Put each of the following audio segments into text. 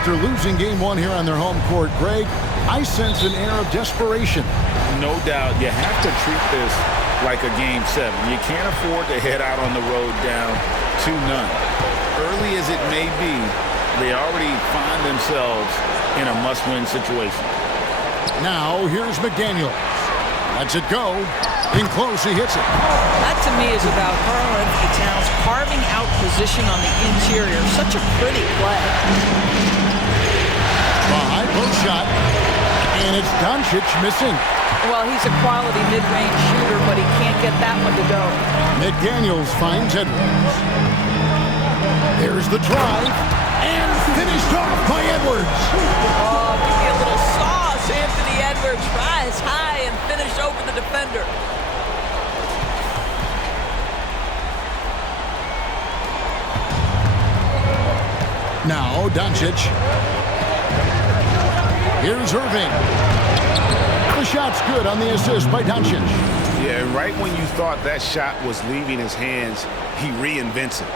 After losing game one here on their home court, Greg, I sense an air of desperation. No doubt. You have to treat this like a game 7. You can't afford to head out on the road down 2-0. Early as it may be, they already find themselves in a must-win situation. Now, here's McDaniels. Lets it go. In close, he hits it. That, to me, is about Karl-Anthony Towns carving out position on the interior. Such a pretty play. A high post shot. And it's Doncic missing. Well, he's a quality mid-range shooter, but he can't get that one to go. McDaniels finds Edwards. There's the drive. And finished off by Edwards. Oh, give me a little sauce. Anthony Edwards rise high and finish over the defender. Now, Doncic. Here's Irving. The shot's good on the assist by Doncic. Yeah, right when you thought that shot was leaving his hands, he reinvents it.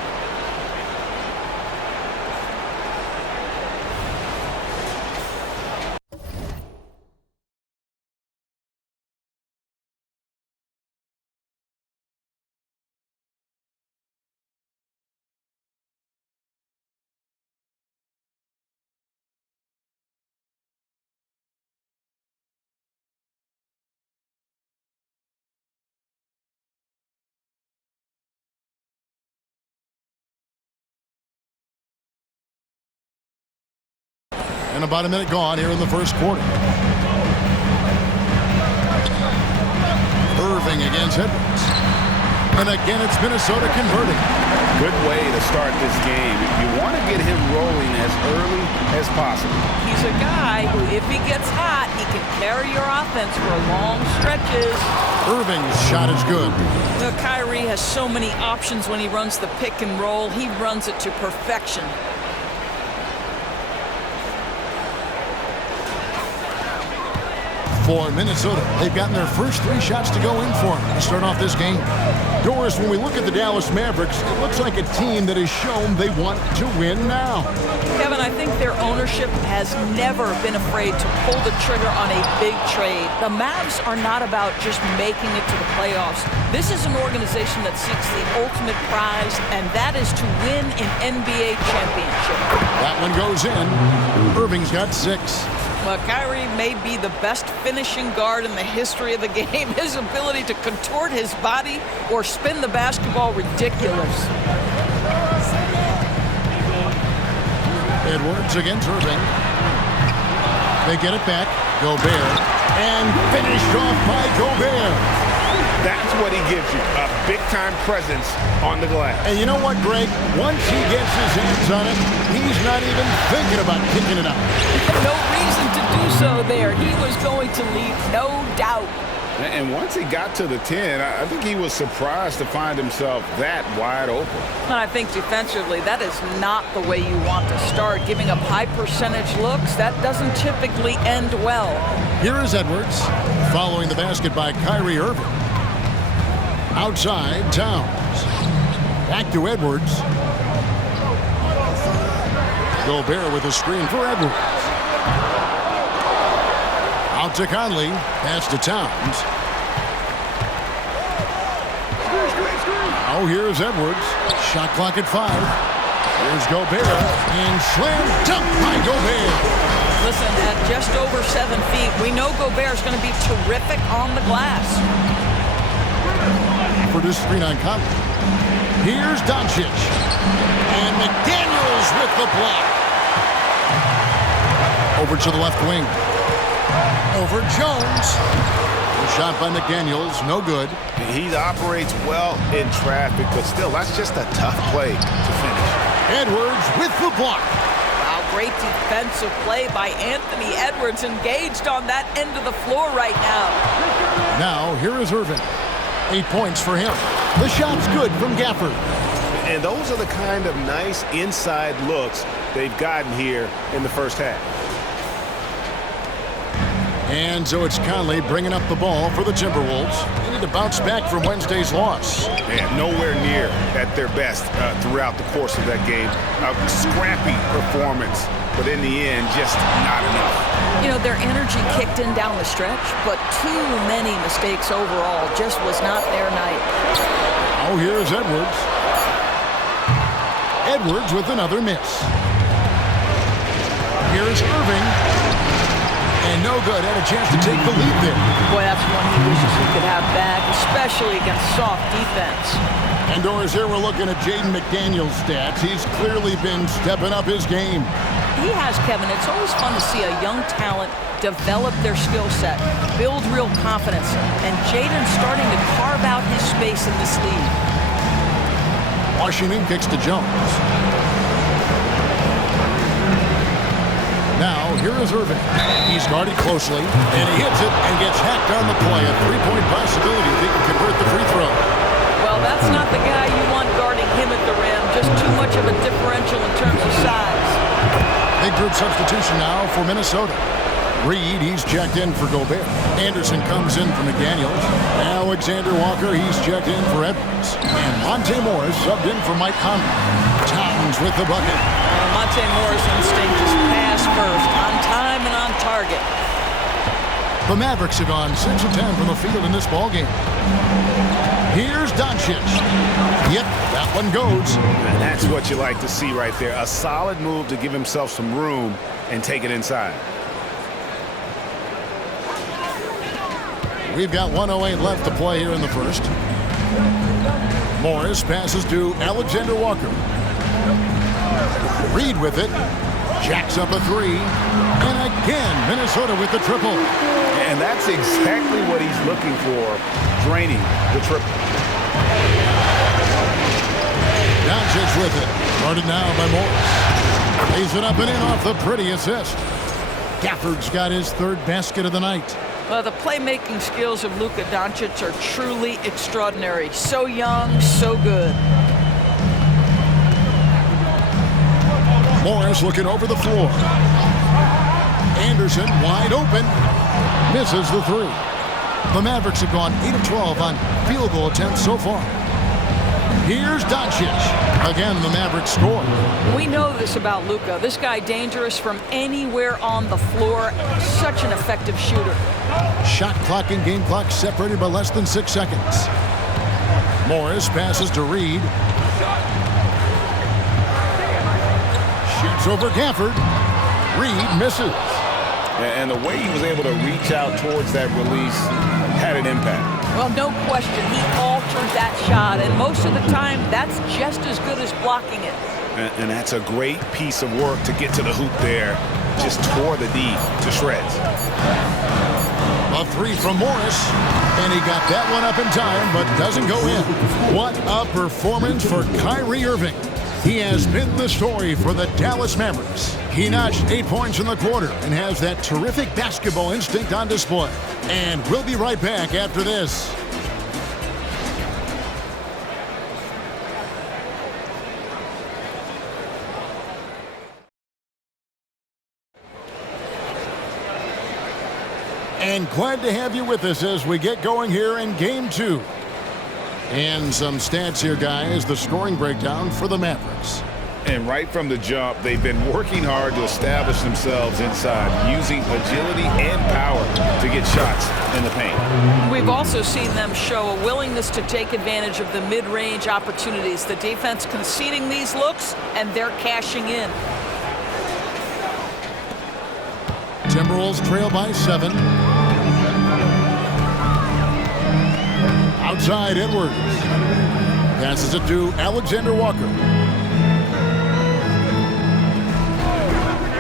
And about a minute gone here in the first quarter. Irving against Edwards. And again, it's Minnesota converting. Good way to start this game. You want to get him rolling as early as possible. He's a guy who, if he gets hot, he can carry your offense for long stretches. Irving's shot is good. Kyrie has so many options when he runs the pick and roll. He runs it to perfection. For Minnesota, they've gotten their first 3 shots to go in for them to start off this game. Doris, when we look at the Dallas Mavericks, it looks like a team that has shown they want to win now. Kevin, I think their ownership has never been afraid to pull the trigger on a big trade. The Mavs are not about just making it to the playoffs. This is an organization that seeks the ultimate prize, and that is to win an NBA championship. That one goes in. Irving's got 6. Well, Kyrie may be the best finishing guard in the history of the game. His ability to contort his body or spin the basketball, ridiculous. Edwards against Irving. They get it back. Gobert. And finished off by Gobert. That's what he gives you, a big-time presence on the glass. And you know what, Greg? Once he gets his hands on it, he's not even thinking about kicking it out. No reason to do so there. He was going to lead, no doubt. And once he got to the 10, I think he was surprised to find himself that wide open. I think defensively, that is not the way you want to start. Giving up high percentage looks, that doesn't typically end well. Here is Edwards, following the basket by Kyrie Irving. Outside, Towns. Back to Edwards. Gobert with a screen for Edwards. Out to Conley. Pass to Towns. Oh, here's Edwards. Shot clock at 5. Here's Gobert. And slam dunk by Gobert. Listen, at just over 7 feet, we know Gobert's going to be terrific on the glass. For this screen on Conley. Here's Doncic. And McDaniels with the block. Over to the left wing. Over Jones. The shot by McDaniels, no good. He operates well in traffic, but still, that's just a tough play to finish. Edwards with the block. Wow, great defensive play by Anthony Edwards, engaged on that end of the floor right now. Now, here is Irving. 8 points for him. The shot's good from Gafford. And those are the kind of nice inside looks they've gotten here in the first half. And so it's Conley bringing up the ball for the Timberwolves. They need to bounce back from Wednesday's loss. And nowhere near at their best throughout the course of that game. A scrappy performance, but in the end, just not enough. You know, their energy kicked in down the stretch, but too many mistakes overall. Just was not their night. Oh, here's Edwards. Edwards with another miss. Here's Irving. And no good. Had a chance to take the lead there. Boy, that's one he wishes he could have back, especially against soft defense. And Doris, here we're looking at Jaden McDaniel's stats. He's clearly been stepping up his game. He has, Kevin. It's always fun to see a young talent develop their skill set, build real confidence, and Jaden's starting to carve out his space in this league. Washington kicks to Jones. Now, here is Irving. He's guarded closely, and he hits it and gets hacked on the play. A three-point possibility if he can convert the free throw. Well, that's not the guy you want guarding him at the rim. Just too much of a differential in terms of size. Big group substitution now for Minnesota. Reed, he's checked in for Gobert. Anderson comes in for McDaniels. Alexander Walker, he's checked in for Edwards. And Monte Morris subbed in for Mike Conley. Towns with the bucket. Monte Morris' instinct is pass first, on time and on target. The Mavericks have gone 6 of 10 from the field in this ballgame. Here's Doncic. Yep, that one goes. And that's what you like to see right there. A solid move to give himself some room and take it inside. We've got 1:08 left to play here in the first. Morris passes to Alexander Walker. Reed with it. Jacks up a three. And again, Minnesota with the triple. And that's exactly what he's looking for, draining the triple. Doncic with it. Guarded now by Morris. Lays it up and in off the pretty assist. Gafford's got his third basket of the night. Well, the playmaking skills of Luka Doncic are truly extraordinary. So young, so good. Morris looking over the floor. Anderson wide open. Misses the three. The Mavericks have gone 8 of 12 on field goal attempts so far. Here's Doncic. Again, the Mavericks score. We know this about Luka. This guy dangerous from anywhere on the floor. Such an effective shooter. Shot clock and game clock separated by less than 6 seconds. Morris passes to Reed. Shoots over Gafford. Reed misses. And the way he was able to reach out towards that release had an impact. Well, no question, he altered that shot, and most of the time, that's just as good as blocking it. And that's a great piece of work to get to the hoop there. Just tore the D to shreds. A three from Morris, and he got that one up in time, but doesn't go in. What a performance for Kyrie Irving. He has been the story for the Dallas Mavericks. He notched 8 points in the quarter and has that terrific basketball instinct on display. And we'll be right back after this. And glad to have you with us as we get going here in Game 2. And some stats here, guys. The scoring breakdown for the Mavericks. And right from the jump, they've been working hard to establish themselves inside, using agility and power to get shots in the paint. We've also seen them show a willingness to take advantage of the mid-range opportunities. The defense conceding these looks, and they're cashing in. Timberwolves trail by 7. Outside, Edwards. Passes it to Alexander Walker.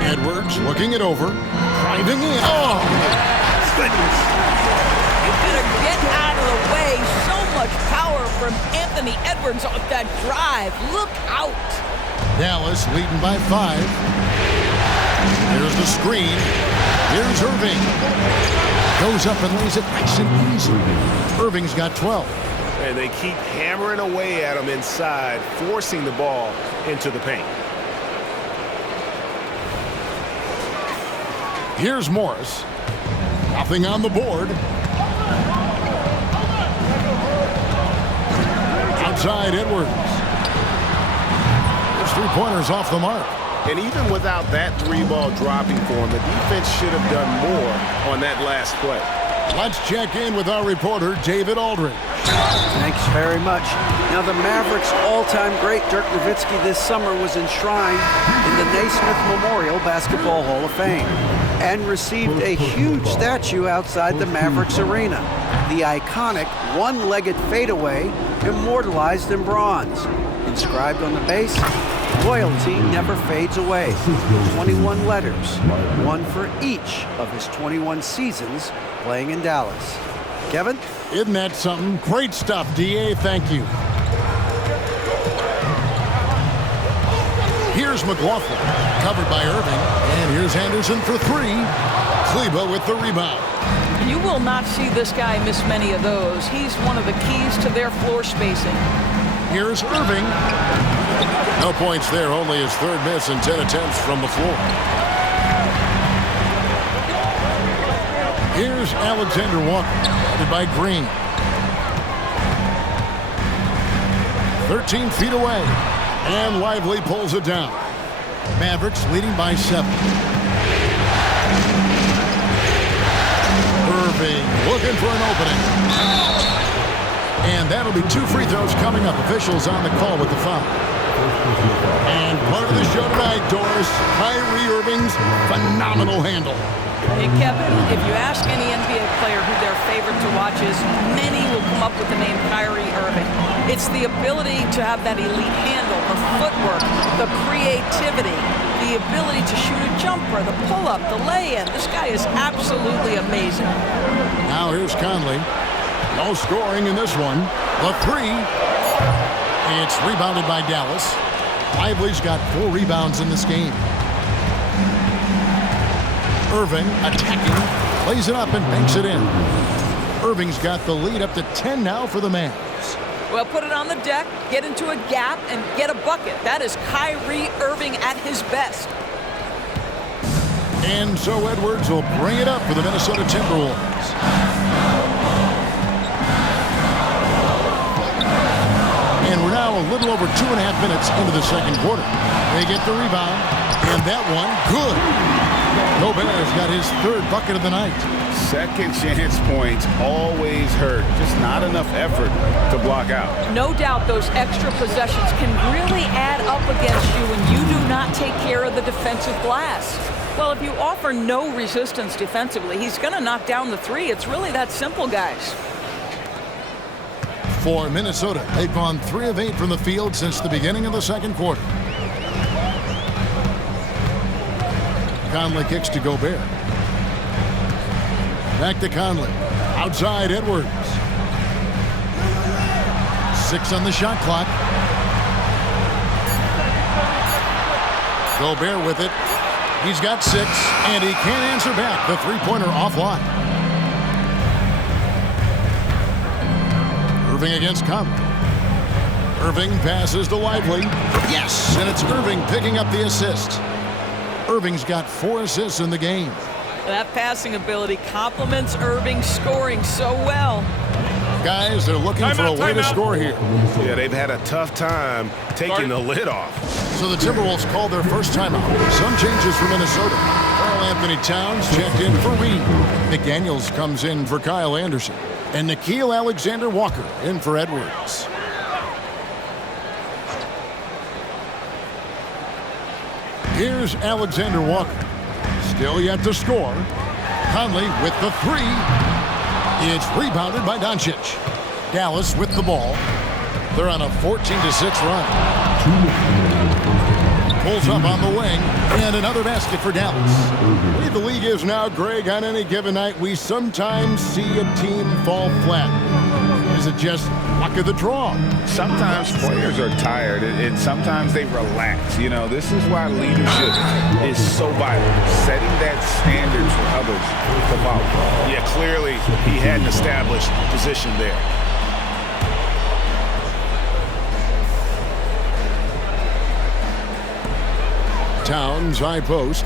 Edwards looking it over. Driving in. Oh, goodness. You better get out of the way. So much power from Anthony Edwards on that drive. Look out. Dallas leading by 5. Here's the screen. Here's Irving. Goes up and lays it nice and easy. Irving's got 12. And they keep hammering away at him inside, forcing the ball into the paint. Here's Morris. Nothing on the board. Outside Edwards. His three-pointers off the mark. And even without that three-ball dropping for him, the defense should have done more on that last play. Let's check in with our reporter, David Aldridge. Thanks very much. Now, the Mavericks' all-time great Dirk Nowitzki this summer was enshrined in the Naismith Memorial Basketball Hall of Fame and received a huge statue outside the Mavericks arena. The iconic one-legged fadeaway immortalized in bronze. Inscribed on the base, loyalty never fades away. 21 letters, one for each of his 21 seasons playing in Dallas. Kevin? Isn't that something? Great stuff, D.A. Thank you. Here's McLaughlin, covered by Irving. And here's Anderson for three. Kleber with the rebound. You will not see this guy miss many of those. He's one of the keys to their floor spacing. Here's Irving. No points there, only his third miss in 10 attempts from the floor. Here's Alexander Walker, headed by Green. 13 feet away, and Lively pulls it down. Mavericks leading by 7. Irving looking for an opening. And that'll be 2 free throws coming up. Officials on the call with the foul. And part of the show tonight, Doris, Kyrie Irving's phenomenal handle. Hey, Kevin, if you ask any NBA player who their favorite to watch is, many will come up with the name Kyrie Irving. It's the ability to have that elite handle, the footwork, the creativity, the ability to shoot a jumper, the pull-up, the lay-in. This guy is absolutely amazing. Now here's Conley. No scoring in this one. The three. It's rebounded by Dallas. Lively's got 4 rebounds in this game. Irving attacking, lays it up and banks it in. Irving's got the lead up to 10 now for the Mavs. Well, put it on the deck, get into a gap, and get a bucket. That is Kyrie Irving at his best. And so Edwards will bring it up for the Minnesota Timberwolves. And we're now a little over 2.5 minutes into the second quarter. They get the rebound, and that one, good. Gobert's got his 3rd bucket of the night. Second chance points always hurt. Just not enough effort to block out. No doubt those extra possessions can really add up against you when you do not take care of the defensive glass. Well, if you offer no resistance defensively, he's going to knock down the 3. It's really that simple, guys. For Minnesota, they've gone 3 of 8 from the field since the beginning of the second quarter. Conley kicks to Gobert. Back to Conley. Outside Edwards. 6 on the shot clock. Gobert with it. He's got 6, and he can't answer back. The three-pointer offline. Irving against Conley. Irving passes to Lively. Yes, and it's Irving picking up the assist. Irving's got 4 assists in the game. That passing ability complements Irving's scoring so well. Guys, they're looking for a way to score here. Yeah, they've had a tough time taking the lid off. So the Timberwolves called their first timeout. Some changes for Minnesota. Karl-Anthony Towns checked in for Reed. McDaniels comes in for Kyle Anderson. And Nickeil Alexander-Walker in for Edwards. Here's Alexander Walker. Still yet to score. Conley with the 3. It's rebounded by Doncic. Dallas with the ball. They're on a 14-6 run. Pulls up on the wing. And another basket for Dallas. The way the league is now, Greg, on any given night, we sometimes see a team fall flat. Is it just luck of the draw? Sometimes players are tired, and sometimes they relax. You know, this is why leadership is so vital. Setting that standard for others to follow. Yeah, clearly he had an established position there. Towns, high post.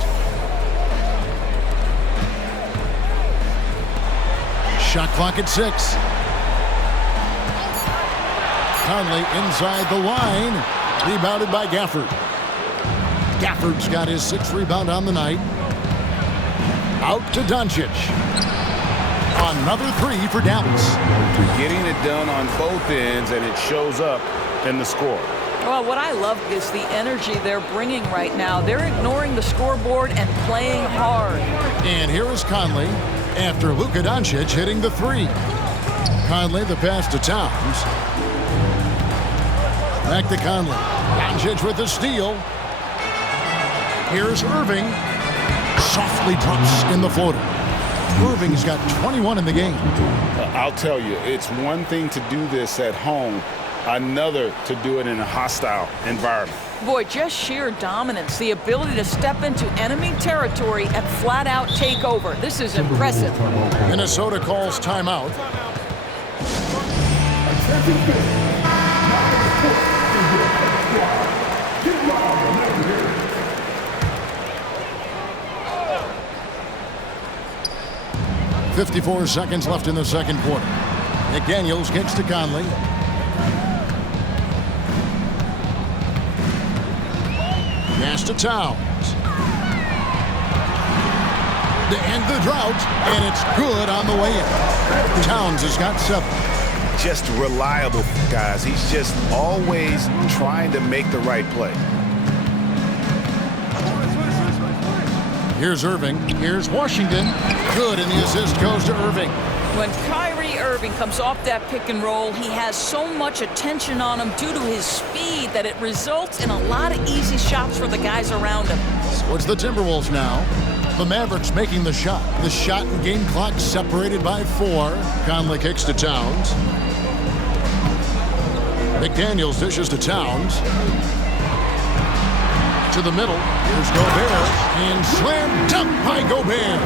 Shot clock at 6. Conley inside the line. Rebounded by Gafford. Gafford's got his 6th rebound on the night. Out to Doncic. Another 3 for Dallas. Getting it done on both ends, and it shows up in the score. Well, what I love is the energy they're bringing right now. They're ignoring the scoreboard and playing hard. And here is Conley after Luka Doncic hitting the 3. Conley, the pass to Towns. Back to Conley. Doncic with the steal. Here's Irving. Softly drops in the floater. Irving's got 21 in the game. I'll tell you, it's one thing to do this at home, another to do it in a hostile environment. Boy, just sheer dominance, the ability to step into enemy territory and flat out take over. This is impressive. Minnesota calls timeout. .54 seconds left in the second quarter. McDaniels kicks to Conley. Pass to Towns. To end the drought, and it's good on the way in. Towns has got 7. Just reliable, guys. He's just always trying to make the right play. Here's Irving. Here's Washington. Good, and the assist goes to Irving. When Kyrie Irving comes off that pick and roll, he has so much attention on him due to his speed that it results in a lot of easy shots for the guys around him. So it's the Timberwolves now. The Mavericks making the shot. The shot and game clock separated by 4. Conley kicks to Towns. McDaniels dishes to Towns. To the middle. Here's Gobert. And slam dunk by Gobert.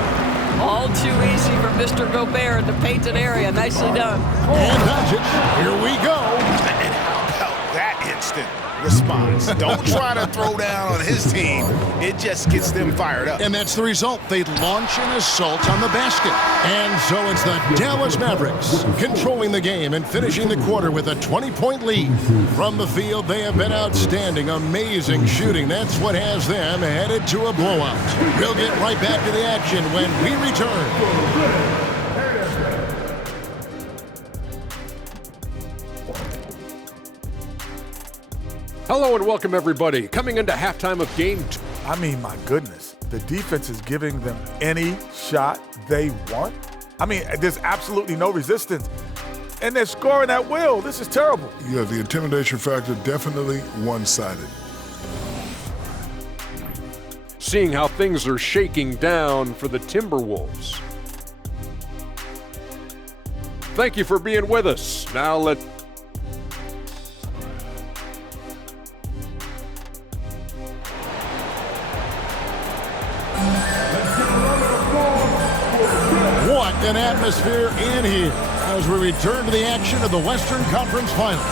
All too easy for Mr. Gobert in the painted area. Nicely done. And Doncic. Here we go. And how about that instant response? Don't try to throw down on his team. It just gets them fired up. And that's the result. They launch an assault on the basket. And so it's the Dallas Mavericks controlling the game and finishing the quarter with a 20-point lead. From the field, they have been outstanding. Amazing shooting. That's what has them headed to a blowout. We'll get right back to the action when we return. Hello and welcome, everybody. Coming into halftime of game 2. I mean, my goodness, the defense is giving them any shot they want. I mean, there's absolutely no resistance, and they're scoring at will. This is terrible. Yeah, the intimidation factor definitely one-sided. Seeing how things are shaking down for the Timberwolves. Thank you for being with us. Now let's What an atmosphere in here as we return to the action of the Western Conference Final.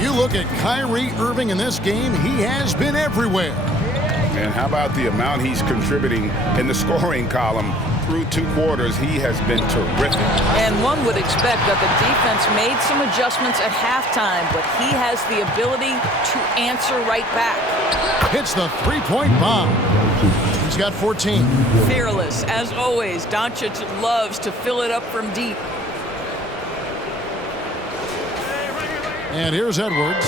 You look at Kyrie Irving in this game, he has been everywhere. And how about the amount he's contributing in the scoring column? Through 2 quarters, he has been terrific. And one would expect that the defense made some adjustments at halftime, but he has the ability to answer right back. Hits the three-point bomb. He's got 14. Fearless, as always. Doncic loves to fill it up from deep. And here's Edwards.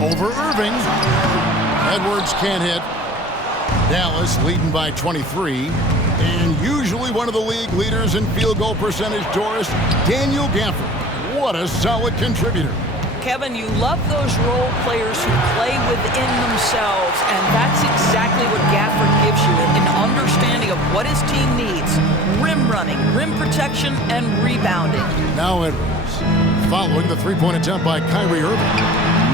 Over Irving. Edwards can't hit. Dallas leading by 23. And usually one of the league leaders in field goal percentage, Doris, Daniel Gafford. What a solid contributor. Kevin, you love those role players who play within themselves, and that's exactly what Gafford gives you, an understanding of what his team needs. Rim running, rim protection, and rebounding. Now Edwards, following the three-point attempt by Kyrie Irving.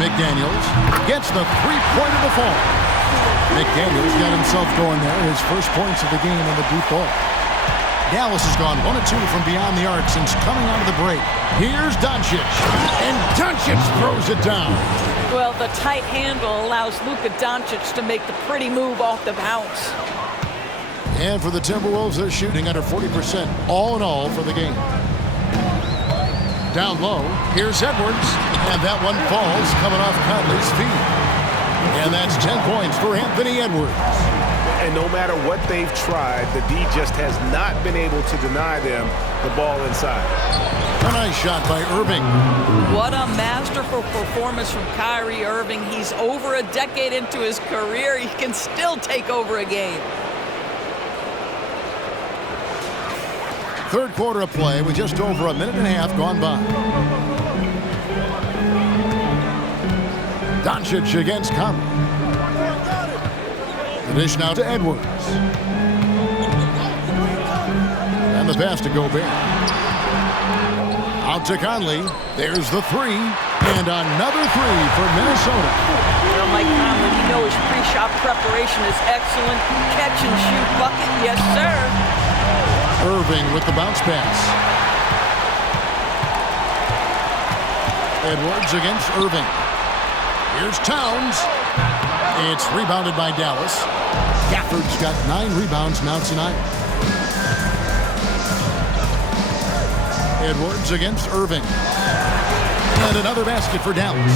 McDaniels gets the three-point of the fall. McDaniels got himself going there, his first points of the game on the deep ball. Dallas has gone 1 of 2 from beyond the arc since coming out of the break. Here's Doncic, and Doncic throws it down. Well, the tight handle allows Luka Doncic to make the pretty move off the bounce. And for the Timberwolves, they're shooting under 40% all in all for the game. Down low, here's Edwards, and that one falls coming off Conley's feet. And that's 10 points for Anthony Edwards. And no matter what they've tried, the D just has not been able to deny them the ball inside. A nice shot by Irving. What a masterful performance from Kyrie Irving. He's over a decade into his career. He can still take over a game. Third quarter of play with just over a minute and a half gone by. Doncic against Conley. The dish now to Edwards. And the pass to Gobert. Out to Conley. There's the three. And another three for Minnesota. Well, Mike Conley, you know his pre-shot preparation is excellent. Catch and shoot bucket, yes, sir. Irving with the bounce pass. Edwards against Irving. Here's Towns. It's rebounded by Dallas. Gafford's got 9 rebounds now tonight. Edwards against Irving. And another basket for Dallas.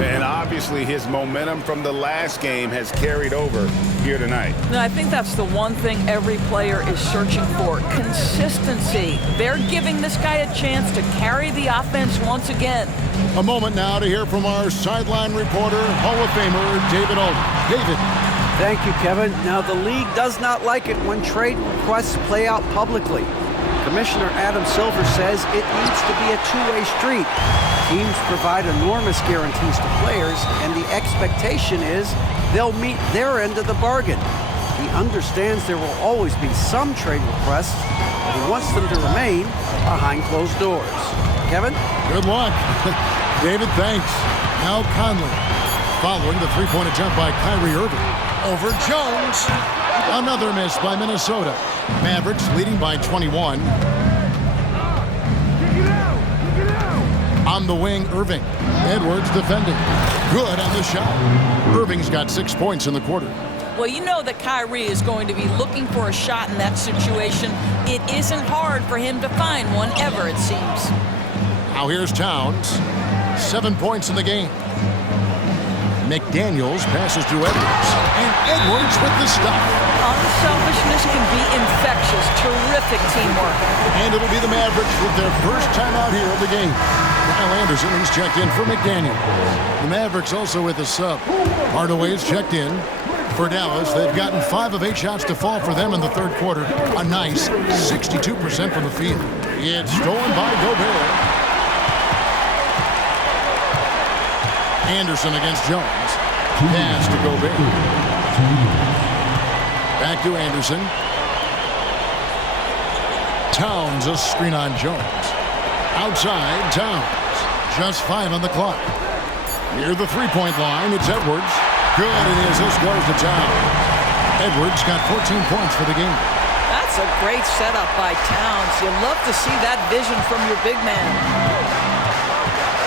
And obviously his momentum from the last game has carried over here tonight. And I think that's the one thing every player is searching for, consistency. They're giving this guy a chance to carry the offense once again. A moment now to hear from our sideline reporter, Hall of Famer David Aldridge. David. Thank you, Kevin. Now, the league does not like it when trade requests play out publicly. Commissioner Adam Silver says it needs to be a two-way street. Teams provide enormous guarantees to players, and the expectation is they'll meet their end of the bargain. He understands there will always be some trade requests, but he wants them to remain behind closed doors. Kevin? Good luck. David, thanks. Now Conley. Following the three-point attempt by Kyrie Irving. Over Jones. Another miss by Minnesota. Mavericks leading by 21. On the wing, Irving. Edwards defending. Good on the shot. Irving's got 6 points in the quarter. Well, you know that Kyrie is going to be looking for a shot in that situation. It isn't hard for him to find one ever, it seems. Now here's Towns. 7 points in the game. McDaniels passes to Edwards. And Edwards with the stop. Unselfishness can be infectious. Terrific teamwork. And it'll be the Mavericks with their first time out here of the game. Kyle Anderson, he's checked in for McDaniels. The Mavericks also with a sub. Hardaway's checked in. For Dallas, they've gotten 5 of 8 shots to fall for them in the third quarter. A nice 62% from the field. It's stolen by Gobert. Anderson against Jones. Pass to Gobert. Back to Anderson. Towns, a screen on Jones. Outside, Towns. Just 5 on the clock. Near the three-point line, it's Edwards. Good it is. This goes to Towns. Edwards got 14 points for the game. That's a great setup by Towns. You love to see that vision from your big man.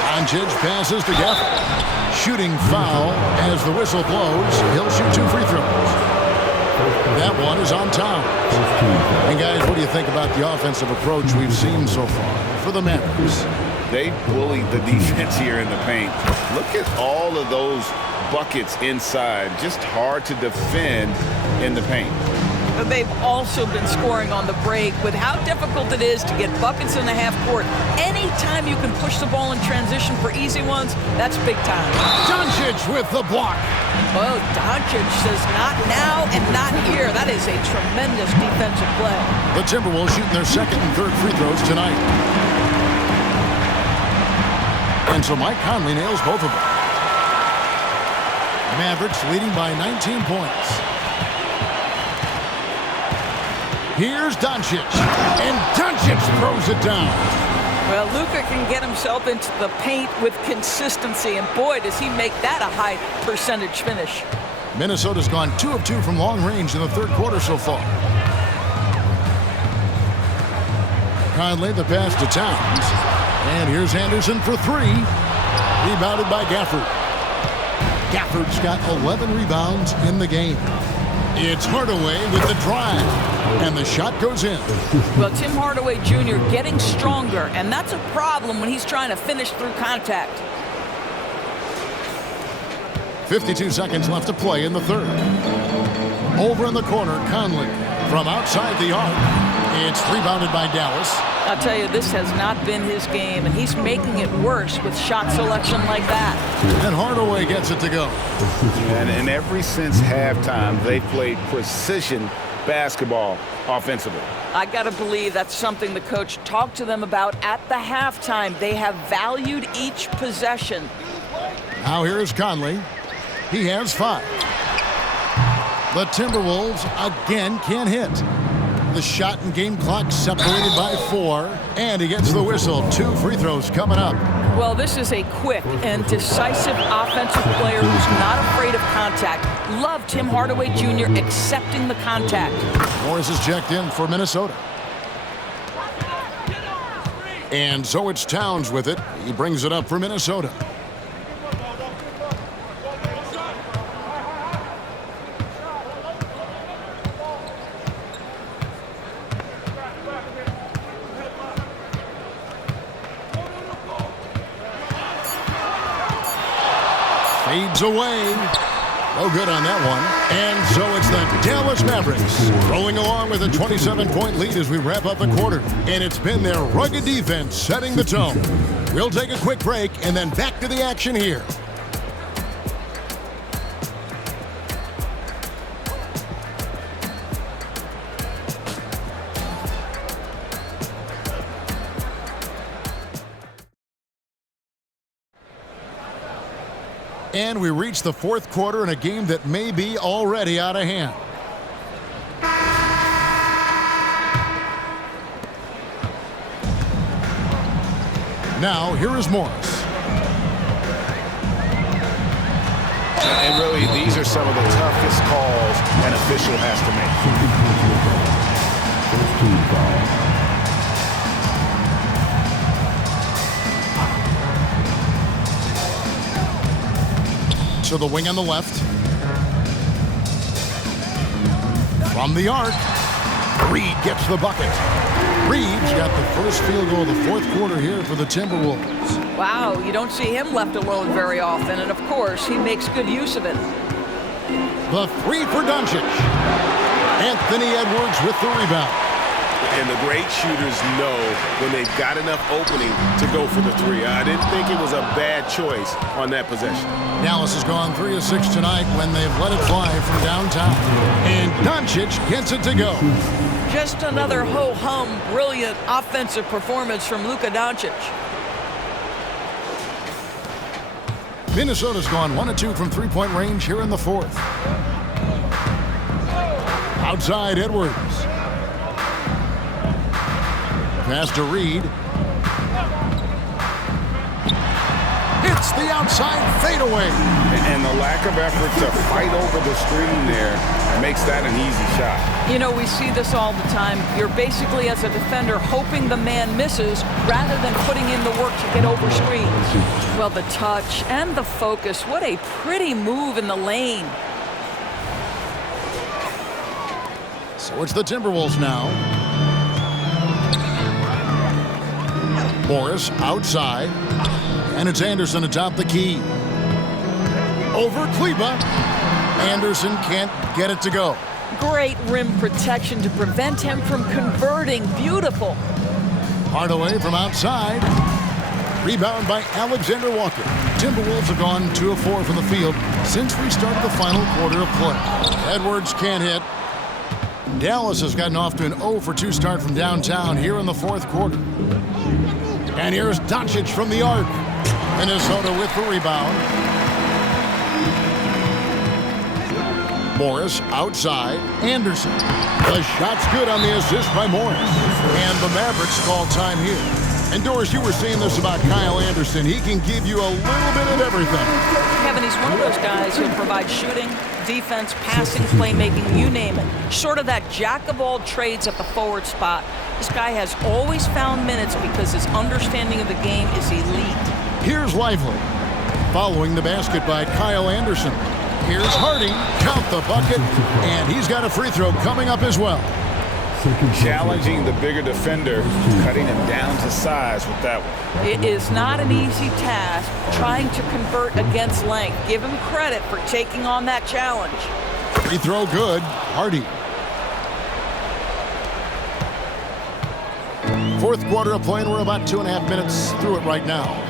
Doncic passes to Gafford. Shooting foul as the whistle blows. He'll shoot 2 free throws. That one is on Towns. And guys, what do you think about the offensive approach we've seen so far for the Mavericks? They bullied the defense here in the paint. Look at all of those buckets inside. Just hard to defend in the paint. But they've also been scoring on the break. With how difficult it is to get buckets in the half court, anytime you can push the ball in transition for easy ones, that's big time. Doncic with the block. Oh, Doncic says not now and not here. That is a tremendous defensive play. The Timberwolves shooting their second and third free throws tonight. And so Mike Conley nails both of them. Mavericks leading by 19 points. Here's Doncic. And Doncic throws it down. Well, Luka can get himself into the paint with consistency, and boy, does he make that a high percentage finish. Minnesota's gone 2 of 2 from long range in the third quarter so far. Conley, the pass to Towns. And here's Anderson for 3. Rebounded by Gafford. Gafford's got 11 rebounds in the game. It's Hardaway with the drive, and the shot goes in. Well, Tim Hardaway Jr. getting stronger, and that's a problem when he's trying to finish through contact. 52 seconds left to play in the third. Over in the corner, Conley from outside the arc. It's rebounded by Dallas. I'll tell you, this has not been his game, and he's making it worse with shot selection like that. And Hardaway gets it to go. And ever since halftime, they played precision basketball offensively. I got to believe that's something the coach talked to them about at the halftime. They have valued each possession. Now here's Conley. He has 5. The Timberwolves again can't hit. The shot and game clock separated by 4, and he gets the whistle. 2 free throws coming up. Well, this is a quick and decisive offensive player who's not afraid of contact. Love Tim Hardaway Jr. accepting the contact. Morris is checked in for Minnesota. And so it's Towns with it. He brings it up for Minnesota. Fades away. No good on that one. And so it's the Dallas Mavericks rolling along with a 27-point lead as we wrap up the quarter. And it's been their rugged defense setting the tone. We'll take a quick break and then back to the action here. And we reach the fourth quarter in a game that may be already out of hand. Now, here is Morris. And really, these are some of the toughest calls an official has to make. To the wing on the left. From the arc, Reed gets the bucket. Reed's got the first field goal of the fourth quarter here for the Timberwolves. Wow, you don't see him left alone very often, and of course, he makes good use of it. The 3 for Doncic. Anthony Edwards with the rebound. And the great shooters know when they've got enough opening to go for the 3. I didn't think it was a bad choice on that possession. Dallas has gone 3 of 6 tonight when they've let it fly from downtown. And Doncic gets it to go. Just another ho-hum, brilliant offensive performance from Luka Doncic. Minnesota's gone 1 of 2 from three-point range here in the fourth. Outside Edwards. Pass to Reed. It's the outside fadeaway. And the lack of effort to fight over the screen there makes that an easy shot. You know, we see this all the time. You're basically, as a defender, hoping the man misses rather than putting in the work to get over screens. Well, the touch and the focus. What a pretty move in the lane. So it's the Timberwolves now. Morris outside, and it's Anderson atop the key. Over Kleber. Anderson can't get it to go. Great rim protection to prevent him from converting. Beautiful. Hardaway from outside. Rebound by Alexander Walker. Timberwolves have gone 2 of 4 from the field since we started the final quarter of play. Edwards can't hit. Dallas has gotten off to an 0 for 2 start from downtown here in the fourth quarter. And here's Doncic from the arc. Minnesota with the rebound. Morris outside. Anderson. The shot's good on the assist by Morris. And the Mavericks call time here. And Doris, you were saying this about Kyle Anderson. He can give you a little bit of everything. Kevin, he's one of those guys who provides shooting, defense, passing, playmaking, you name it. Sort of that jack of all trades at the forward spot. This guy has always found minutes because his understanding of the game is elite. Here's Lively. Following the basket by Kyle Anderson. Here's Hardy. Count the bucket. And he's got a free throw coming up as well. Challenging the bigger defender, cutting him down to size with that one. It is not an easy task trying to convert against length. Give him credit for taking on that challenge. Free throw good. Hardy. Fourth quarter of play, and we're about 2.5 minutes through it right now.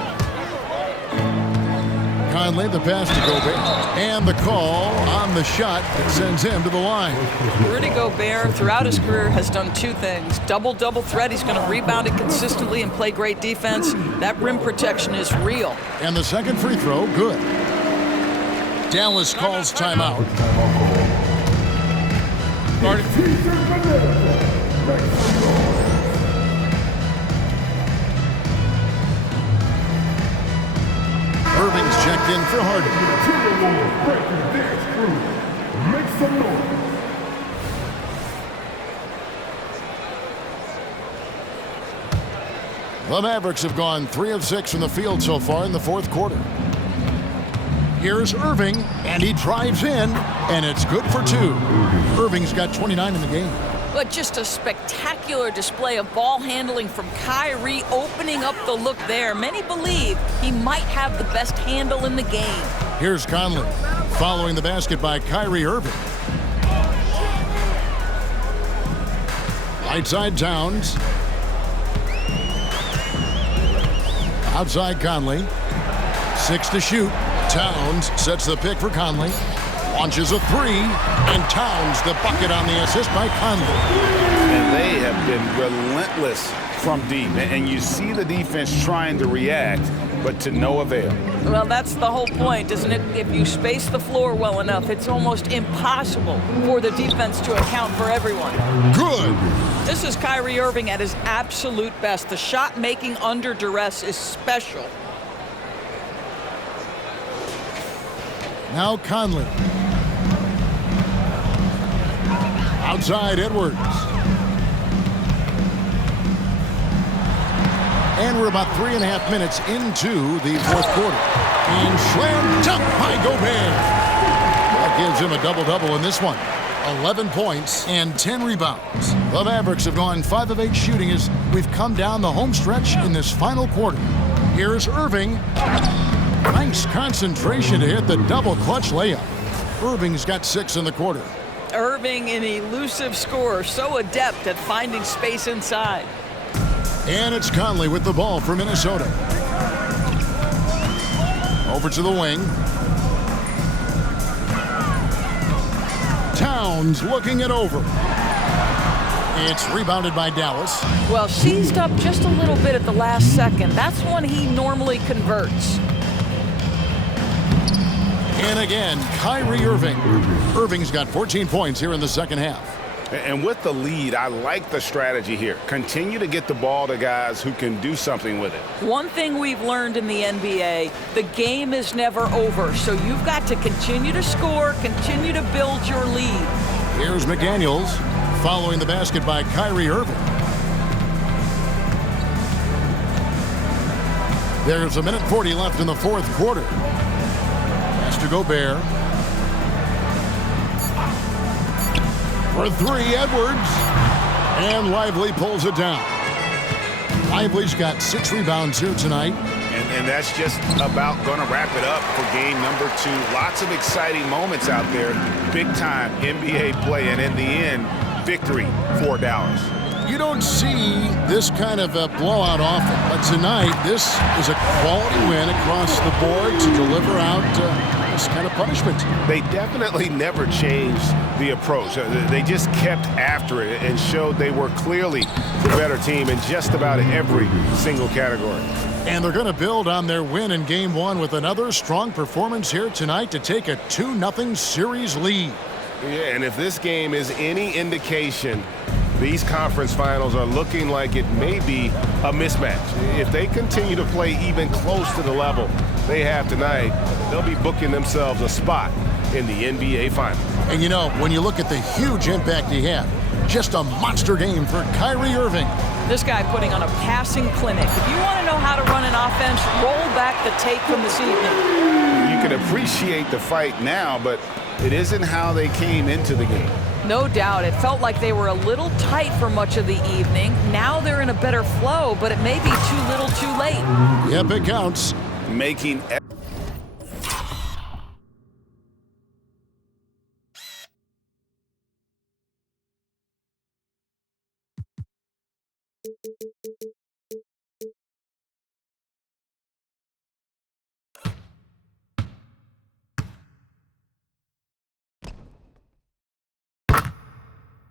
Conley, the pass to Gobert, and the call on the shot that sends him to the line. Rudy Gobert, throughout his career, has done two things. Double threat. He's going to rebound it consistently and play great defense. That rim protection is real. And the second free throw, good. Dallas calls timeout. Irving's checked in for Harden. The Mavericks have gone 3 of 6 from the field so far in the fourth quarter. Here's Irving, and he drives in, and it's good for 2. Irving's got 29 in the game. But just a spectacular display of ball handling from Kyrie, opening up the look there. Many believe he might have the best handle in the game. Here's Conley, following the basket by Kyrie Irving. Right side Towns. Outside Conley. 6 to shoot. Towns sets the pick for Conley. Launches a 3, and Towns the bucket on the assist by Conley. And they have been relentless from deep. And you see the defense trying to react, but to no avail. Well, that's the whole point, isn't it? If you space the floor well enough, it's almost impossible for the defense to account for everyone. Good. This is Kyrie Irving at his absolute best. The shot making under duress is special. Now Conley. Outside Edwards. And we're about 3.5 minutes into the fourth quarter. And slam dunk by Gobert. That gives him a double-double in this one. 11 points and 10 rebounds. The Mavericks have gone 5 of 8 shooting as we've come down the home stretch in this final quarter. Here's Irving. Nice concentration to hit the double clutch layup. Irving's got 6 in the quarter. Irving, an elusive scorer, so adept at finding space inside. And it's Conley with the ball for Minnesota. Over to the wing. Towns looking it over. It's rebounded by Dallas. Well, seized up just a little bit at the last second. That's when he normally converts. And again, Kyrie Irving. Irving's got 14 points here in the second half. And with the lead, I like the strategy here. Continue to get the ball to guys who can do something with it. One thing we've learned in the NBA, the game is never over. So you've got to continue to score, continue to build your lead. Here's McDaniels following the basket by Kyrie Irving. There's 1:40 left in the fourth quarter. To Gobert. For 3, Edwards. And Lively pulls it down. Lively's got 6 rebounds here tonight. And that's just about going to wrap it up for game number 2. Lots of exciting moments out there. Big-time NBA play. And in the end, victory for Dallas. You don't see this kind of a blowout often. But tonight, this is a quality win across the board to deliver out this kind of punishment. They definitely never changed the approach. They just kept after it and showed they were clearly the better team in just about every single category. And they're going to build on their win in Game 1 with another strong performance here tonight to take a 2-0 series lead. Yeah, and if this game is any indication, these conference finals are looking like it may be a mismatch. If they continue to play even close to the level they have tonight, they'll be booking themselves a spot in the NBA Finals. And you know, when you look at the huge impact he had, just a monster game for Kyrie Irving. This guy putting on a passing clinic. If you want to know how to run an offense, roll back the tape from this evening. You can appreciate the fight now, but it isn't how they came into the game. No doubt. It felt like they were a little tight for much of the evening. Now they're in a better flow, but it may be too little too late. Yep, it counts. Making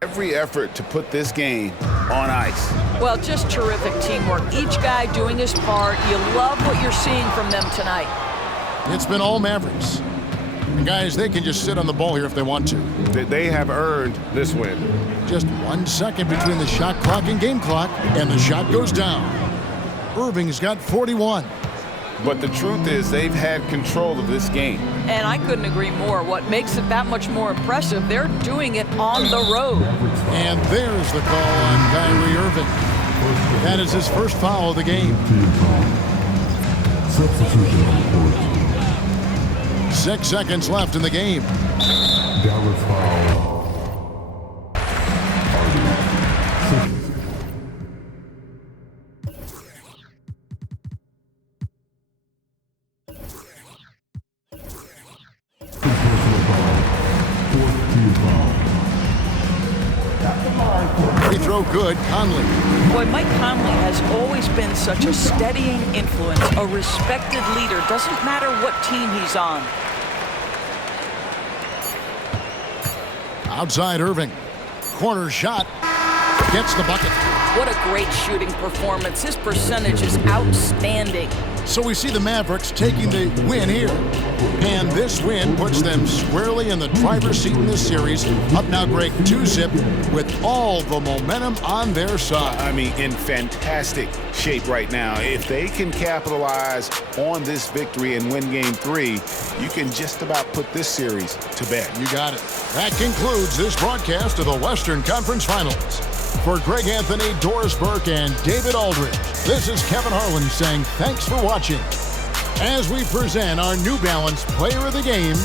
every effort to put this game on ice. Well, just terrific teamwork. Each guy doing his part. You love what you're seeing from them tonight. It's been all Mavericks. And guys, they can just sit on the ball here if they want to. They have earned this win. Just 1 second between the shot clock and game clock, and the shot goes down. Irving's got 41. But the truth is they've had control of this game. And I couldn't agree more. What makes it that much more impressive, they're doing it on the road. And there's the call on Kyrie Irving. That is his first foul of the game. Substitution on court. 6 seconds left in the game. Dallas foul. Free throw good, Conley. Boy, Mike Conley has always been such a steadying influence, a respected leader. Doesn't matter what team he's on. Outside Irving. Corner shot. Gets the bucket. What a great shooting performance. His percentage is outstanding. So we see the Mavericks taking the win here. And this win puts them squarely in the driver's seat in this series. Up now, Greg, 2-zip with all the momentum on their side. I mean, in fantastic shape right now. If they can capitalize on this victory and win Game 3, you can just about put this series to bed. You got it. That concludes this broadcast of the Western Conference Finals. For Greg Anthony, Doris Burke, and David Aldridge, this is Kevin Harlan saying thanks for watching as we present our New Balance Player of the Game,